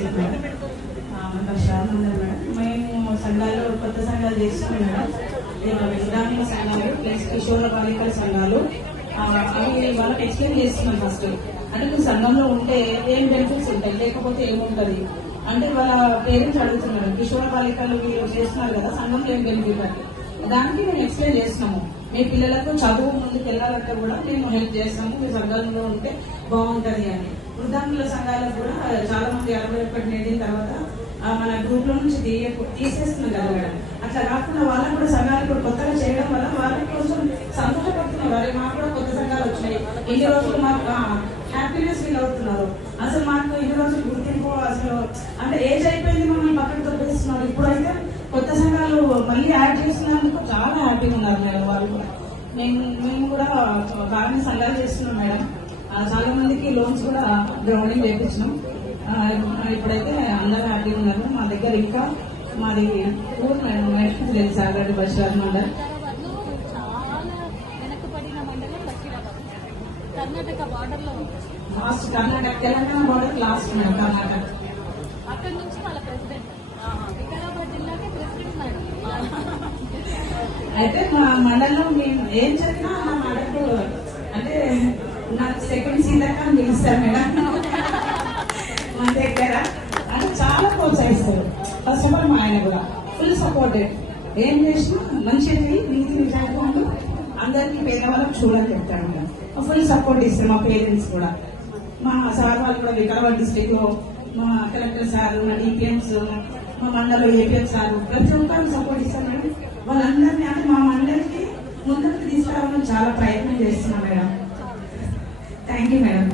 District madam. Madam మేము సంఘాలు కొత్త సంఘాలు చేస్తున్నాం మేడం. గ్రామీణ సంఘాలు ప్లస్ కిషోర బాలికల సంఘాలు అవి వాళ్ళకి ఎక్స్ప్లెయిన్ చేస్తున్నాం. ఫస్ట్ అంటే మీరు సంఘంలో ఉంటే ఏం బెనిఫిట్స్ ఉంటాయి, లేకపోతే ఏముంటది అంటే వాళ్ళ పేరెంట్స్ అడుగుతున్నారు, కిషోర బాలికలు మీరు చేస్తున్నారు కదా సంఘంలో ఏం బెనిఫిట్ అంటే దానికి మేము ఎక్స్ప్లెయిన్ చేస్తున్నాము. మీ పిల్లలకు చదువు ముందుకు వెళ్ళాలంటే కూడా మేము హెల్ప్ చేస్తాము, మీ సంఘంలో ఉంటే బాగుంటది అని. వృద్ధాంగుల సంఘాలకు కూడా చాలా మంది 61 నిండిన తర్వాత మన గ్రూప్ లో నుంచి తీసేస్తున్నాం కదా మేడం. అట్లా కాకుండా వాళ్ళకు కూడా సంఘాలు కూడా కొత్తగా చేయడం వల్ల వాళ్ళకి కొంచెం సంతోషపడుతున్నారు. అరే మాకు కూడా కొత్త సంఘాలు వచ్చినాయి, ఇన్ని రోజులు మాకు హ్యాపీనెస్ ఫీల్ అవుతున్నారు. అసలు మాకు ఇన్ని రోజులు గుర్తింపు అసలు అంటే ఏజ్ అయిపోయింది మమ్మల్ని పక్కన తొప్పిస్తున్నారు. ఇప్పుడైతే కొత్త సంఘాలు మళ్ళీ యాడ్ చేసినందుకు చాలా హ్యాపీగా ఉన్నారు మేడం వాళ్ళు కూడా. మేము కూడా బాగానే సంఘాలు చేస్తున్నాం మేడం. చాలా మందికి లోన్స్ కూడా గ్రౌండింగ్ చేయించినాం. ఇప్పుడైతే అందరూ హ్యాపీగా ఉన్నారు. మా దగ్గర ఇంకా మాది ఊరు మేడం మేడం తెలుసు already Basheerabad mandal. Last Karnataka Telangana border last madam Karnataka. అక్కడ నుంచి వాళ్ళ ప్రెసిడెంట్ వికారాబాద్ జిల్లాకే ప్రెసిడెంట్ మేడం. అయితే మా మండలంలో మేము ఏం చెప్పినా మా మేడకు అంటే నాకు సెకండ్ సీట్ అని పిలుస్తారు మేడం. మా దగ్గర అంటే చాలా ప్రోత్సహిస్తారు. ఫస్ట్ ఆఫ్ ఆల్ మా ఆయన కూడా ఫుల్ సపోర్టెడ్. ఏం చేసినా మంచిది నీతి నిజాయితీ అందరికీ పేదవాళ్ళకి చూడని చెప్తాడు మేడం. ఫుల్ సపోర్ట్ ఇస్తారు మా పేరెంట్స్ కూడా. మా సార్ వాళ్ళు కూడా వికారాబాద్ డిస్ట్రిక్ట్ లో మా కలెక్టర్ సార్, మా డిపిఎంస్, మా మండలంలో ఏపీఎం సార్ ప్రతి ఒక్కరికి సపోర్ట్ ఇస్తారు మేడం. వాళ్ళందరినీ అంటే మా మండలికి ముందుకు తీసుకురావాలని చాలా ప్రయత్నం చేస్తున్నాం మేడం. Thank you madam.